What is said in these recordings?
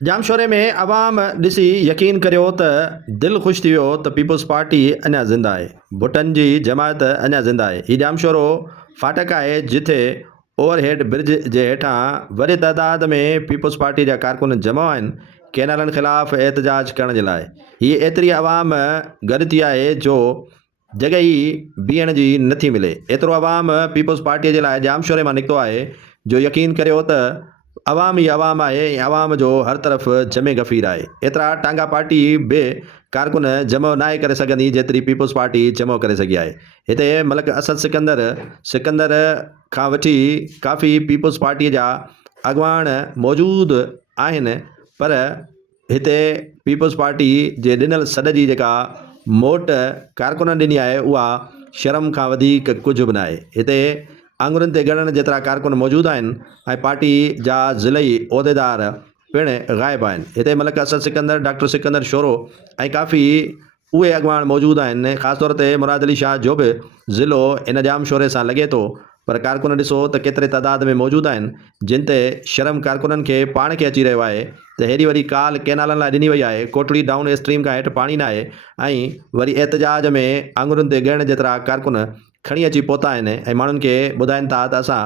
जामशोरे में अवाम ॾिसी यकीन करियो त दिलि ख़ुशि थी वियो त पीपल्स पार्टी अञा ज़िंदा आहे। भुटनि जी जमायत अञा ज़िंदा आहे। हीउ जामशोरो फाटक आहे जिथे ओवरहेड ब्रिज जे हेठां वॾे तइदाद में पीपल्स पार्टी जा कारकुन जमा आहिनि कैनालनि ख़िलाफ़ एहतजाज करण जे लाइ। हीअ एतिरी अवाम गॾु थी आहे जो जॻह ई बीहण जी नथी मिले। एतिरो अवाम पीपल्स पार्टीअ जे लाइ जामशोरे मां निकितो आहे जो यकीन करियो त अवाम ई अवाम आहे ऐं अवाम जो हर तरफ़ जमे गफ़ीर आहे। एतिरा टांगा पार्टी बि कारकुन जमो नाहे करे सघंदी जेतिरी पीपल्स पार्टी जमो करे सघी आहे। हिते मलिक असद सिकंदर खां वठी काफ़ी पीपल्स पार्टीअ जा अॻवान मौजूदु आहिनि, पर हिते पीपल्स पार्टी जे ॾिनल सॾ जी जेका मोट कारकुननि ॾिनी आहे उहा शर्म खां वधीक कुझु बि न आहे। हिते आङुरियुनि ते ॻणण जेतिरा कारकुन मौजूदु आहिनि ऐं पार्टी जा ज़िलई उहिदेदार पिणु ग़ाइबु आहिनि। हिते मलिक असद सिकंदर, डॉक्टर सिकंदर शोरो ऐं काफ़ी उहे अॻवान मौजूदु आहिनि। ख़ासि तौर ते मुराद अली शाह जो बि ज़िलो इन जामशोरे सां लॻे थो, पर कारकुन ॾिसो त केतिरे तइदाद में मौजूदु आहिनि जिन ते शर्म कारकुननि खे पाण खे अची रहियो आहे त हेॾी वॾी काल कैनालनि लाइ ॾिनी वई आहे। कोटड़ी डाउन स्ट्रीम खां हेठि पाणी न आहे ऐं वरी एहतजाज में आङुरियुनि ते ॻणण जेतिरा कारकुन खणी अची पहुता आहिनि ऐं माण्हुनि खे ॿुधाइनि था त असां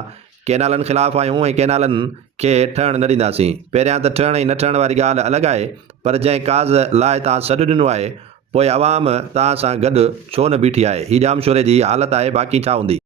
कैनालनि ख़िलाफ़ु आहियूं ऐं कैनालनि खे ठहणु न ॾींदासीं। पहिरियां त ठहण ऐं न ठहण वारी ॻाल्हि अलॻि आहे, पर जंहिं काज़ लाइ तव्हां सॾु ॾिनो आहे पोइ अवाम तव्हां सां गॾु छो न बीठी आहे। हीउ जामशोरे जी हालत आहे, बाक़ी छा हूंदी।